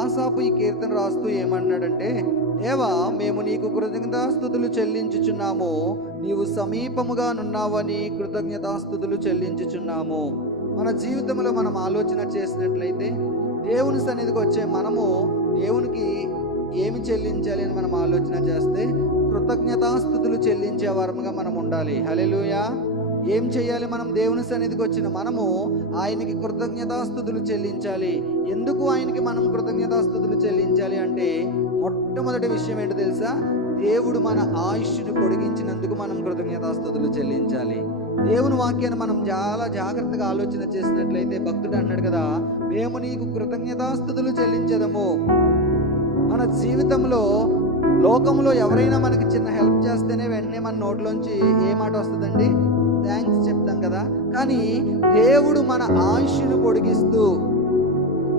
ఆసాపు ఈ కీర్తన రాస్తూ ఏమన్నాడంటే దేవా మేము నీకు కృతజ్ఞతాస్థుతులు చెల్లించుచున్నాము. నీవు సమీపముగా నున్నావని కృతజ్ఞతాస్థుతులు చెల్లించుచున్నాము. మన జీవితంలో మనం ఆలోచన చేసినట్లయితే దేవుని సన్నిధికి వచ్చే మనము దేవునికి ఏమి చెల్లించాలి అని మనం ఆలోచన చేస్తే కృతజ్ఞతాస్థుతులు చెల్లించే వారముగా మనం ఉండాలి. హల్లెలూయా. ఏం చేయాలి? మనం దేవుని సన్నిధికి వచ్చిన మనము ఆయనకి కృతజ్ఞతాస్థుతులు చెల్లించాలి. ఎందుకు ఆయనకి మనం కృతజ్ఞతాస్థుతులు చెల్లించాలి అంటే మొట్టమొదటి విషయం ఏంటో తెలుసా? దేవుడు మన ఆయుష్ను పొడిగించినందుకు మనం కృతజ్ఞతాస్థుతులు చెల్లించాలి. దేవుని వాక్యాన్ని మనం చాలా జాగ్రత్తగా ఆలోచన చేసినట్లయితే భక్తుడు అన్నాడు కదా మేము నీకు కృతజ్ఞతాస్థుతులు చెల్లించదము. మన జీవితంలో లోకంలో ఎవరైనా మనకి చిన్న హెల్ప్ చేస్తేనే వెంటనే మన నోట్లోంచి ఏ మాట వస్తుందండి? థ్యాంక్స్ చెప్తాం కదా. కానీ దేవుడు మన ఆయుష్ను పొడిగిస్తూ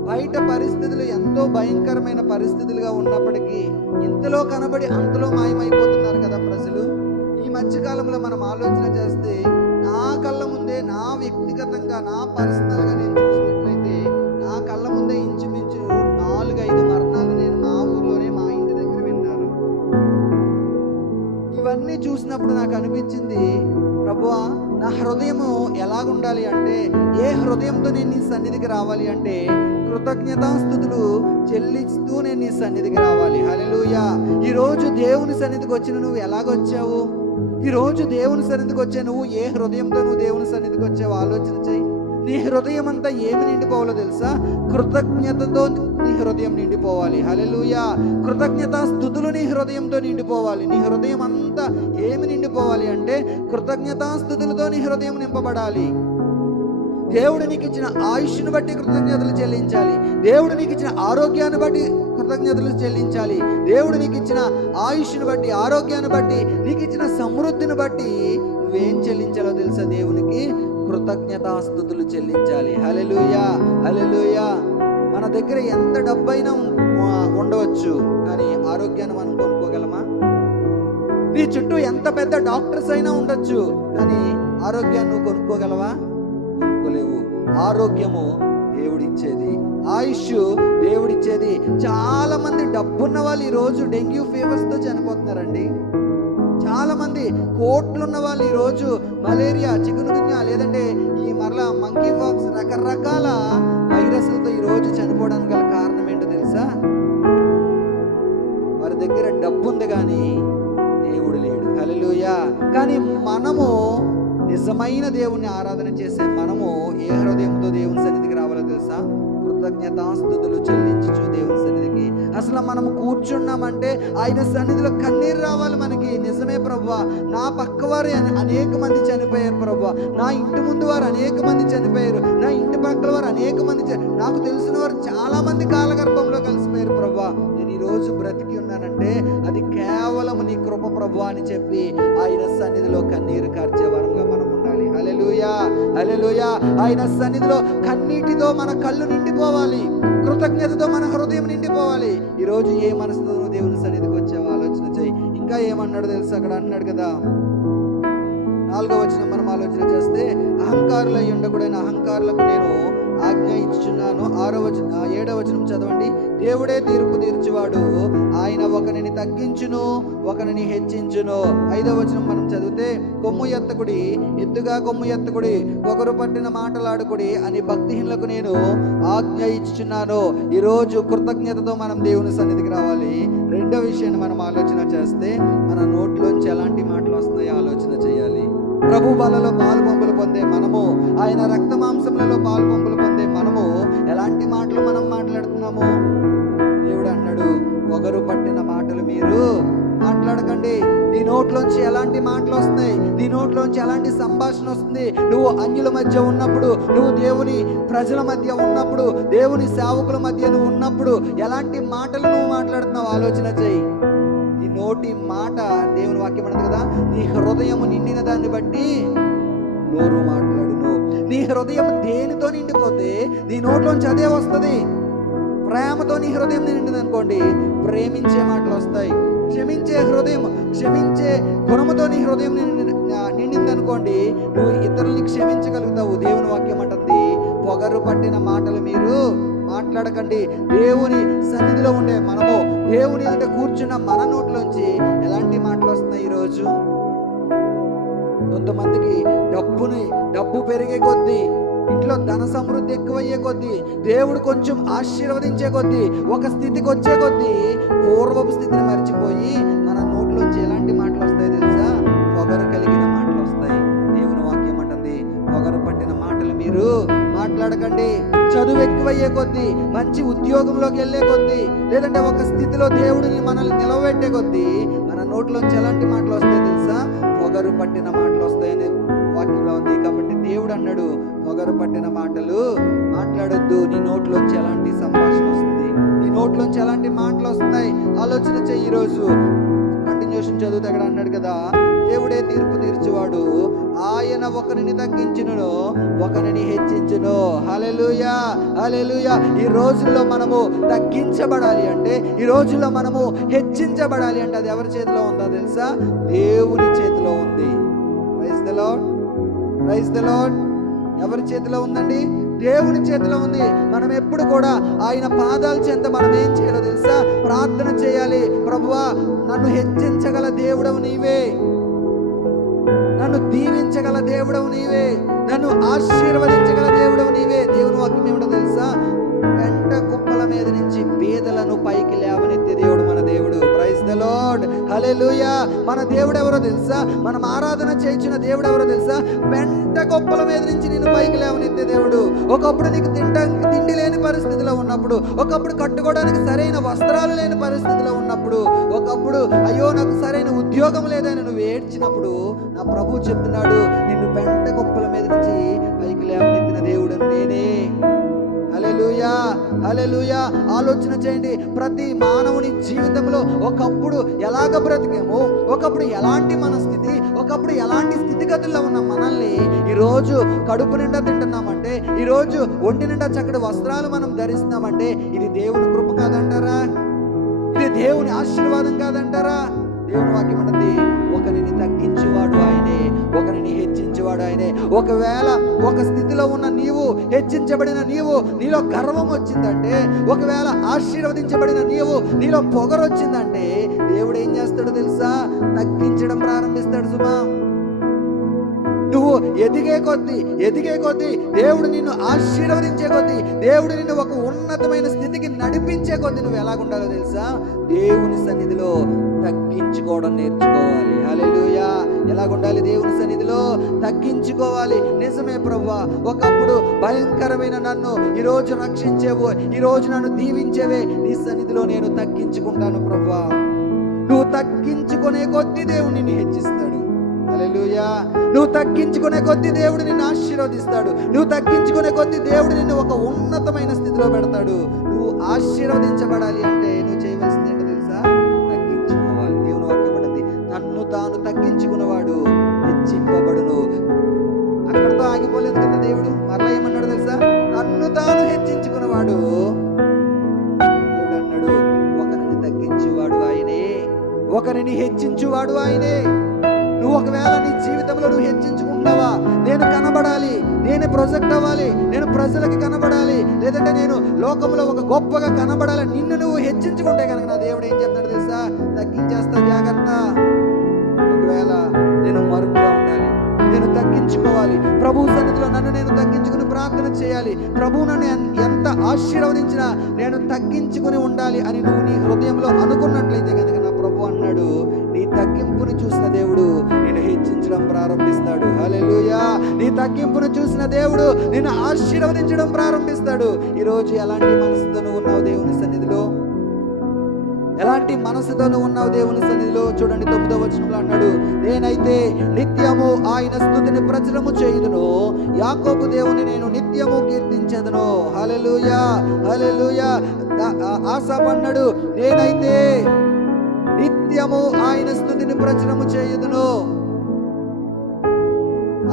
బయట పరిస్థితులు ఎంతో భయంకరమైన పరిస్థితులుగా ఉన్నప్పటికీ ఇంతలో కనబడి అంతలో మాయమైపోతున్నారు కదా ప్రజలు. ఈ మధ్యకాలంలో మనం ఆలోచన చేస్తే నా కళ్ళ ముందే నా వ్యక్తిగతంగా నా పర్సనల్గా నేను చూసినట్లయితే నా కళ్ళ ముందే ఇంచుమించు నాలుగైదు మరణాలు నేను మా ఊర్లోనే మా ఇంటి దగ్గర విన్నాను. ఇవన్నీ చూసినప్పుడు నాకు అనిపించింది ప్రభువా నా హృదయము ఎలాగుండాలి అంటే ఏ హృదయంతో నేను నీ సన్నిధికి రావాలి అంటే కృతజ్ఞతాస్థుతులు చెల్లిస్తూ నేను నీ సన్నిధికి రావాలి. హల్లెలూయా. ఈరోజు దేవుని సన్నిధికి వచ్చిన నువ్వు ఎలాగొచ్చావు? ఈరోజు దేవుని సన్నిధికి వచ్చే నువ్వు ఏ హృదయంతో నువ్వు దేవుని సన్నిధికి వచ్చావు ఆలోచన చేయి. నీ హృదయం అంతా ఏమి నిండిపోవాలో తెలుసా? కృతజ్ఞతతో నీ హృదయం నిండిపోవాలి. హలెలుయా కృతజ్ఞత స్థుతులు నీ హృదయంతో నిండిపోవాలి. నీ హృదయం అంతా ఏమి నిండిపోవాలి అంటే కృతజ్ఞతా స్థుతులతో నీ హృదయం నింపబడాలి. దేవుడు నీకు ఇచ్చిన ఆయుష్ను బట్టి కృతజ్ఞతలు చెల్లించాలి. దేవుడు నీకు ఇచ్చిన ఆరోగ్యాన్ని బట్టి కృతజ్ఞతలు చెల్లించాలి. దేవుడు నీకు ఇచ్చిన ఆయుష్ను బట్టి ఆరోగ్యాన్ని బట్టి నీకు ఇచ్చిన సమృద్ధిని బట్టి నువ్వేం చెల్లించాలో తెలుసా దేవునికి? కృతజ్ఞతాస్థుతులు చెల్లించాలి. హలెలుయా హలెలుయా మన దగ్గర ఎంత డబ్బైనా ఉండవచ్చు కానీ ఆరోగ్యాన్ని మనం కొనుక్కోగలమా నీ చుట్టూ ఎంత పెద్ద డాక్టర్స్ అయినా ఉండొచ్చు కానీ ఆరోగ్యాన్ని కొనుక్కోగలవా కొనుక్కోలేవు ఆరోగ్యము దేవుడిచ్చేది. ఆయుష్ దేవుడిచ్చేది. చాలా మంది డబ్బున్న వాళ్ళు ఈరోజు డెంగ్యూ ఫీవర్స్తో చనిపోతున్నారండి. చాలా మంది కోట్లున్న వాళ్ళు ఈరోజు మలేరియా చికెన్ గున్యా లేదంటే ఈ మరలా మంకీ ఫాక్స్ రకరకాల వైరస్లతో ఈరోజు చనిపోవడానికి గల కారణం ఏంటో తెలుసా? వారి దగ్గర డబ్బు ఉంది కానీ దేవుడు లేడు. కలలుయా కానీ మనము నిజమైన దేవుణ్ణి ఆరాధన చేసే మనము ఏ హృదయంతో దేవుని సన్నిధికి రావాలో తెలుసా? కృతజ్ఞతాస్థుతులు చెల్లించు దేవుని సన్నిధికి. అసలు మనం కూర్చున్నామంటే ఆయన సన్నిధిలో కన్నీరు రావాలి మనకి. నిజమే ప్రభు నా పక్కవారు అనే- అనేక మంది చనిపోయారు ప్రభు నా ఇంటి ముందు వారు అనేక మంది చనిపోయారు. నా ఇంటి పక్కల వారు అనేక మంది నాకు తెలిసిన వారు చాలా మంది కాలగర్భంలో కలిసిపోయారు ప్రభు నేను ఈరోజు బ్రతికి ఉన్నానంటే అది కేవలం నీ కృప ప్రభు అని చెప్పి ఆయన సన్నిధిలో కన్నీరు కార్చే వరంగా హల్లెలూయా హల్లెలూయా. ఆయన సన్నిధిలో కన్నీటితో మన కళ్ళు నిండిపోవాలి. కృతజ్ఞతతో మన హృదయం నిండిపోవాలి. ఈ రోజు ఏ మనసుతో దేవుని సన్నిధికి వచ్చే ఆలోచన చేయి ఇంకా ఏమన్నాడు తెలుసు? అక్కడ అన్నాడు కదా నాలుగో వచనం మనం ఆలోచన చేస్తే అహంకారులై ఉండకూడని అహంకారులకు నేను ఆజ్ఞ ఇచ్చుచున్నాను. ఆరో వచనం ఏడో వచనం చదవండి. దేవుడే తీర్పు తీర్చువాడు. ఆయన ఒకరిని తగ్గించును ఒకరిని హెచ్చించును. ఐదో వచనం మనం చదివితే కొమ్ము ఎత్తకుడి ఎత్తుగా కొమ్ము ఎత్తకుడి ఒకరు పట్టిన మాటలాడుకుడి అని భక్తిహీనులకు నేను ఆజ్ఞ ఇచ్చుచున్నాను. ఈరోజు కృతజ్ఞతతో మనం దేవుని సన్నిధికి రావాలి. రెండో విషయాన్ని మనం ఆలోచన చేస్తే మన నోట్లోంచి ఆయన రక్త మాంసములలో పాలు పంపులు పొందే మనము ఎలాంటి మాటలు మనం మాట్లాడుతున్నాము? దేవుడు అన్నాడు పొగరు పట్టిన మాటలు మీరు మాట్లాడకండి. నీ నోట్లోంచి ఎలాంటి మాటలు వస్తున్నాయి నీ నోట్లోంచి ఎలాంటి సంభాషణ వస్తుంది? నువ్వు అన్యుల మధ్య ఉన్నప్పుడు నువ్వు దేవుని ప్రజల మధ్య ఉన్నప్పుడు దేవుని సేవకుల మధ్య నువ్వు ఉన్నప్పుడు ఎలాంటి మాటలు నువ్వు మాట్లాడుతున్నావు? ఆలోచన చేయి. నీ నోటి మాట దేవుని వాక్యం అన్నది కదా నీ హృదయము నిండిన దాన్ని బట్టి నోరు మాట్లాడు. నీ హృదయం దేనితో నిండిపోతే నీ నోట్లోంచి అదే వస్తుంది. ప్రేమతో నీ హృదయం నిండింది అనుకోండి ప్రేమించే మాటలు వస్తాయి. క్షమించే హృదయం క్షమించే గుణముతో నీ హృదయం నిండింది అనుకోండి నువ్వు ఇతరుల్ని క్షమించగలుగుతావు. దేవుని వాక్యం అంటుంది పొగరు పట్టిన మాటలు మీరు మాట్లాడకండి. దేవుని సన్నిధిలో ఉండే మనము దేవుని ఎదుట కూర్చున్న మన నోట్లోంచి ఎలాంటి మాటలు వస్తున్నాయి ఈరోజు? కొంతమందికి డబ్బుని డబ్బు పెరిగే కొద్దీ ఇంట్లో ధన సమృద్ధి ఎక్కువయ్యే కొద్దీ దేవుడు కొంచెం ఆశీర్వదించే కొద్దీ ఒక స్థితికి వచ్చే కొద్దీ పూర్వపు స్థితిని మర్చిపోయి మన నోట్లోంచి ఎలాంటి మాటలు వస్తాయి తెలుసా? పొగరు కలిగిన మాటలు వస్తాయి. దేవుని వాక్యం అంటుంది పొగరు పట్టిన మాటలు మీరు మాట్లాడకండి. చదువు ఎక్కువయ్యే కొద్దీ మంచి ఉద్యోగంలోకి వెళ్ళే కొద్దీ లేదంటే ఒక స్థితిలో దేవుడిని మనల్ని నిలబెట్టే కొద్దీ మన నోట్లోంచి ఎలాంటి మాటలు వస్తాయి తెలుసా? పొగరు పట్టిన మాటలు వస్తాయని వాక్యంలో ఉంది. కాబట్టి దేవుడు అన్నాడు పొగరు పట్టిన మాటలు మాట్లాడొద్దు. నీ నోట్లోంచి ఎలాంటి సంభాషణ వస్తుంది? నీ నోట్లోంచి ఎలాంటి మాటలు వస్తున్నాయి? ఆలోచన చెయ్యి ఈరోజు. సంతోషం చదువుతా అక్కడ అన్నాడు కదా దేవుడే తీర్పు తీర్చేవాడు. ఆయన ఒకరిని తగ్గించును ఒకరిని హెచ్చించును. హలెలుయా హలెలుయా ఈ రోజుల్లో మనము తగ్గించబడాలి అంటే ఈ రోజుల్లో మనము హెచ్చించబడాలి అంటే అది ఎవరి చేతిలో ఉందో తెలుసా? దేవుని చేతిలో ఉంది. Praise the Lord praise the Lord ఎవరి చేతిలో ఉందండి? దేవుని చేతిలో ఉంది. మనం ఎప్పుడు కూడా ఆయన పాదాల చెంత మనం ఏం చేయాలో తెలుసా? ప్రార్థన చేయాలి. ప్రభువా నన్ను హెచ్చించగల దేవుడవు నీవే. నన్ను దీవించగల దేవుడవు నీవే. నన్ను ఆశీర్వదించగల దేవుడవు నీవే. దేవుని వాక్యం ఏమిటో తెలుసా? వెంట కుప్పల మీద నుంచి పేదలను పైకి లేవని లార్డ్ హలెలుయా మన దేవుడు ఎవరో తెలుసా? మనం ఆరాధన చేయించిన దేవుడు ఎవరో తెలుసా? పెంట గొప్పల మీద నుంచి నేను పైకి లేవనెత్తే దేవుడు. ఒకప్పుడు నీకు తింట తిండి లేని పరిస్థితిలో ఉన్నప్పుడు ఒకప్పుడు కట్టుకోవడానికి సరైన వస్త్రాలు లేని పరిస్థితిలో ఉన్నప్పుడు ఒకప్పుడు అయ్యో నాకు సరైన ఉద్యోగం లేదని నువ్వు ఏడ్చినప్పుడు నా ప్రభు చెప్తున్నాడు నిన్ను పెంట గొప్పల మీద నుంచి పైకి లేవనెత్తిన దేవుడు నేనే. అలెలుయా ఆలోచన చేయండి. ప్రతి మానవుని జీవితంలో ఒకప్పుడు ఎలాగ బ్రతికేమో ఒకప్పుడు ఎలాంటి మనస్థితి ఒకప్పుడు ఎలాంటి స్థితిగతుల్లో ఉన్న మనల్ని ఈరోజు కడుపు నిండా తింటున్నామంటే ఈరోజు ఒంటి నిండా చక్కటి వస్త్రాలు మనం ధరిస్తున్నామంటే ఇది దేవుని కృప కాదంటారా? ఇది దేవుని ఆశీర్వాదం కాదంటారా? దేవుని వాక్యం అంటుంది ఒకరిని తగ్గించేవాడు హెచ్చించేవాడు ఒకవేళ ఒక స్థితిలో ఉన్న నీవు హెచ్చించబడిన నీవు నీలో గర్వం వచ్చిందంటే ఒకవేళ ఆశీర్వదించబడిన నీవు నీలో పొగరొచ్చిందంటే దేవుడు ఏం చేస్తాడో తెలుసా? తగ్గించడం ఎదిగే కొద్దీ ఎదిగే కొద్దీ దేవుడు నిన్ను ఆశీర్వదించే కొద్దీ దేవుడు నిన్ను ఒక ఉన్నతమైన స్థితికి నడిపించే కొద్దీ నువ్వు ఎలాగుండాలో తెలుసా? దేవుని సన్నిధిలో తగ్గించుకోవడం నేర్చుకోవాలి. హల్లెలూయా. ఎలాగుండాలి దేవుని సన్నిధిలో? తగ్గించుకోవాలి. నిజమే ప్రవ్వా. ఒకప్పుడు భయంకరమైన నన్ను ఈరోజు రక్షించేవు ఈరోజు నన్ను దీవించేవే నీ సన్నిధిలో నేను తగ్గించుకుంటాను ప్రవ్వా. నువ్వు తగ్గించుకునే కొద్దీ దేవుడు నిన్ను హెచ్చిస్తాడు. అలెలుయా నువ్వు తగ్గించుకునే కొద్దీ దేవుడు నిన్ను ఆశీర్వదిస్తాడు. నువ్వు తగ్గించుకునే కొద్దీ దేవుడు నిన్ను ఒక ఉన్నతమైన స్థితిలో పెడతాడు. నువ్వు ఆశీర్వదించబడాలి అంటే నువ్వు చేయవలసింది ఏంటో తెలుసా? తగ్గించుకోవాలి. దేవుని వాక్యం పడింది తన్ను తాను తగ్గించుకున్నవాడు హెచ్చింపబడును. అక్కడితో ఆగిపోలేదు కదా దేవుడు? మరలా ఏమన్నాడు తెలుసా? తన్ను తాను హెచ్చించుకున్నవాడు. దేవుడు అన్నాడు ఒకరిని తగ్గించువాడు ఆయనే ఒకరిని హెచ్చించువాడు ఆయనే. నువ్వు ఒకవేళ నీ జీవితంలో నువ్వు హెచ్చించుకుంటావా నేను కనబడాలి. నేను ప్రొజెక్ట్ అవ్వాలి. నేను ప్రజలకి కనబడాలి. లేదంటే నేను లోకంలో ఒక గొప్పగా కనబడాలి. నిన్ను నువ్వు హెచ్చించుకుంటే కనుక నా దేవుడు ఏం చెప్తాడు తెలుసా? తగ్గించేస్తా జాగ్రత్త. ఒకవేళ నేను మరుగ్గా ఉండాలి. నేను తగ్గించుకోవాలి. ప్రభు సన్నిధిలో నన్ను నేను తగ్గించుకుని ప్రార్థన చేయాలి. ప్రభు నన్ను ఎంత ఆశీర్వదించినా నేను తగ్గించుకుని ఉండాలి అని నువ్వు నీ హృదయంలో అనుకున్నట్లయితే కనుక నా ప్రభు అన్నాడు నీ తగ్గింపుని చూసిన దేవుడు నేను హెచ్చించడం ప్రారంభిస్తాడు. హలెలుయా నీ తగ్గింపును చూసిన దేవుడు నేను ఆశీర్వదించడం ప్రారంభిస్తాడు. ఈరోజు ఎలాంటి మనసుతో నువ్వు ఉన్నావు దేవుని సన్నిధిలో? ఎలాంటి మనసుతో నువ్వు ఉన్నావు దేవుని సన్నిధిలో? చూడండి తొమ్మిదో వచనంలో అన్నాడు నేనైతే నిత్యము ఆయన స్థుతిని ప్రచురము చేయుదును. యాకోబు దేవుని నేను నిత్యము కీర్తించదును. హలెలుయా హలెలుయా దా- అన్నాడు నేనైతే నిత్యము ఆయన స్థుతిని ప్రచురము చేయుదును.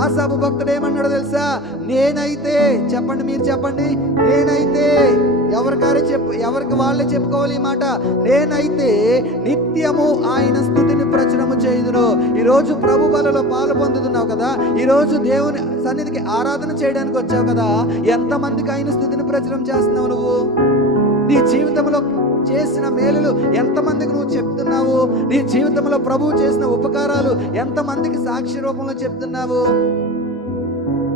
ఆసాపు భక్తుడు ఏమన్నాడు తెలుసా? నేనైతే చెప్పండి మీరు చెప్పండి నేనైతే ఎవరికారే చెప్పు ఎవరికి వాళ్ళే చెప్పుకోవాలి ఈ మాట? నేనైతే నిత్యము ఆయన స్థుతిని ప్రచురము చేయుదును. ఈరోజు ప్రభు బలలో పాలు పొందుతున్నావు కదా? ఈరోజు దేవుని సన్నిధికి ఆరాధన చేయడానికి వచ్చావు కదా? ఎంతమందికి ఆయన స్థుతిని ప్రచురం చేస్తున్నావు నువ్వు? నీ జీవితంలో చేసిన మేలులు ఎంతమందికి నువ్వు చెప్తున్నావు? నీ జీవితంలో ప్రభువు చేసిన ఉపకారాలు ఎంతమందికి సాక్షి రూపంలో చెప్తున్నావు?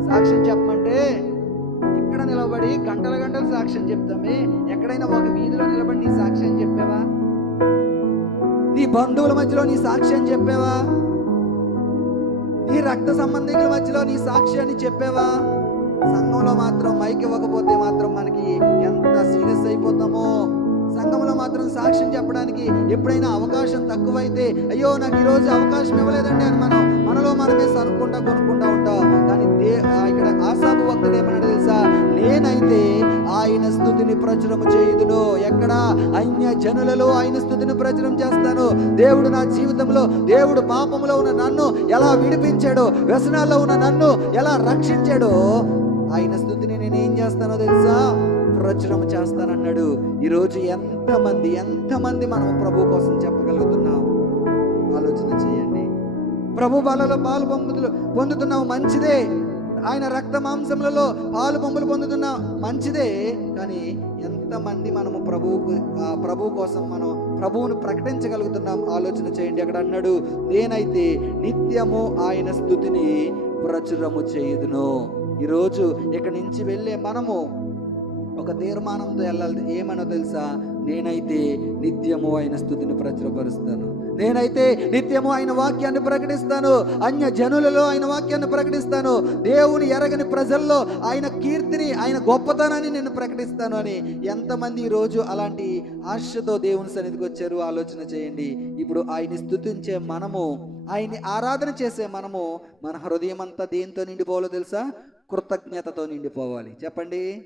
సాక్ష్యం చెప్పమంటే ఇక్కడ నిలబడి గంటల గంటలు సాక్ష్యం చెప్తామే. ఎక్కడైనా ఒక వీధిలో నిలబడి నీ సాక్ష్యం చెప్పావా? నీ బంధువుల మధ్యలో నీ సాక్ష్యం చెప్పావా? నీ రక్త సంబంధికుల మధ్యలో నీ సాక్ష్యాన్ని చెప్పావా? సంఘంలో మాత్రం మైక్ ఇవ్వకపోతే మాత్రం మనకి ఎంత సీరియస్ అయిపోతామో. సంఘంలో మాత్రం సాక్ష్యం చెప్పడానికి ఎప్పుడైనా అవకాశం తక్కువైతే అయ్యో నాకు ఈరోజు అవకాశం ఇవ్వలేదండి అని మనం మనలో మనమే సనుక్కుంటా కొనుక్కుంటా ఉంటాం. కానీ దే ఇక్కడ ఆశాపు భక్తుడు ఏమన్నాడు తెలుసా? నేనైతే ఆయన స్థుతిని ప్రచురము చేయుదును. ఎక్కడ? అన్య జనులలో ఆయన స్థుతిని ప్రచురం చేస్తాను. దేవుడు నా జీవితంలో దేవుడు పాపంలో ఉన్న నన్ను ఎలా విడిపించాడో వ్యసనాల్లో ఉన్న నన్ను ఎలా రక్షించాడో ఆయన స్థుతిని నేనేం చేస్తానో తెలుసా? ప్రచురం చేస్తానన్నాడు. ఈరోజు ఎంతమంది ఎంతమంది మనం ప్రభు కోసం చెప్పగలుగుతున్నాం? ఆలోచన చేయండి. ప్రభు బలలో పాలు పొందులు పొందుతున్నావు మంచిదే. ఆయన రక్త మాంసములలో పాలు పంపులు పొందుతున్నా మంచిదే. కానీ ఎంతమంది మనము ప్రభువుకు ప్రభువు కోసం మనం ప్రభువును ప్రకటించగలుగుతున్నాం? ఆలోచన చేయండి. అక్కడ అన్నాడు నేనైతే నిత్యము ఆయన స్థుతిని ప్రచురము చేయుదును. ఈరోజు ఇక్కడి నుంచి వెళ్ళే మనము ఒక తీర్మానంతో వెళ్ళాలి. ఏమనో తెలుసా? నేనైతే నిత్యము ఆయన స్థుతిని ప్రచురపరుస్తాను. నేనైతే నిత్యము ఆయన వాక్యాన్ని ప్రకటిస్తాను. అన్య జనులలో ఆయన వాక్యాన్ని ప్రకటిస్తాను. దేవుని ఎరగని ప్రజల్లో ఆయన కీర్తిని ఆయన గొప్పతనాన్ని నేను ప్రకటిస్తాను అని ఎంతమంది ఈరోజు అలాంటి ఆశతో దేవుని సన్నిధికి వచ్చారు? ఆలోచన చేయండి. ఇప్పుడు ఆయన్ని స్థుతించే మనము ఆయన్ని ఆరాధన చేసే మనము మన హృదయం అంతా దేంతో నిండిపోవాలో తెలుసా? కృతజ్ఞతతో నిండిపోవాలి. చెప్పండి.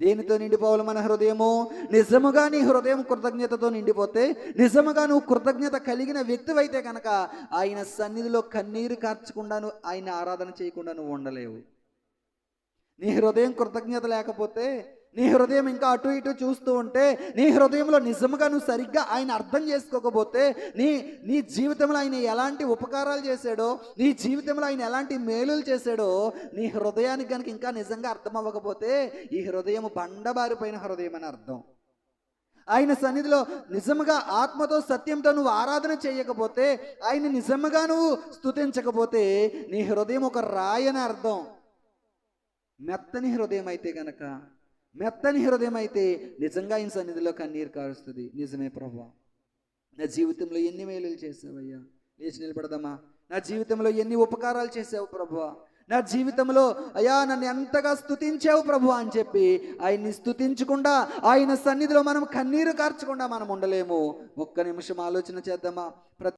దేనితో నిండిపోవాలి మన హృదయము? నిజముగా నీ హృదయం కృతజ్ఞతతో నిండిపోతే నిజముగా నువ్వు కృతజ్ఞత కలిగిన వ్యక్తివైతే కనుక ఆయన సన్నిధిలో కన్నీరు కార్చకుండా నువ్వు ఆయన ఆరాధన చేయకుండా నువ్వు ఉండలేవు. నీ హృదయం కృతజ్ఞత లేకపోతే నీ హృదయం ఇంకా అటు ఇటు చూస్తూ ఉంటే నీ హృదయంలో నిజముగా నువ్వు సరిగ్గా ఆయన అర్థం చేసుకోకపోతే నీ నీ జీవితంలో ఆయన ఎలాంటి ఉపకారాలు చేశాడో నీ జీవితంలో ఆయన ఎలాంటి మేలులు చేశాడో నీ హృదయానికి కనుక ఇంకా నిజంగా అర్థం అవ్వకపోతే ఈ హృదయం బండబారిపోయిన హృదయం అని అర్థం. ఆయన సన్నిధిలో నిజముగా ఆత్మతో సత్యంతో నువ్వు ఆరాధన చేయకపోతే ఆయన నిజముగా నువ్వు స్తుతించకపోతే నీ హృదయం ఒక రాయని అర్థం. మెత్తని హృదయం అయితే గనక మెత్తని హృదయం అయితే నిజంగా ఆయన సన్నిధిలో కన్నీరు కారుస్తుంది. నిజమే ప్రభా నా జీవితంలో ఎన్ని మేలులు చేసావయ్యా? లేచి నిలబడదామా నా జీవితంలో ఎన్ని ఉపకారాలు చేసావు ప్రభా నా జీవితంలో అయ్యా నన్ను ఎంతగా స్తుతించావు ప్రభు అని చెప్పి ఆయన్ని స్థుతించకుండా ఆయన సన్నిధిలో మనం కన్నీరు కార్చకుండా మనం ఉండలేము. ఒక్క నిమిషం ఆలోచన చేద్దామా? ప్రతి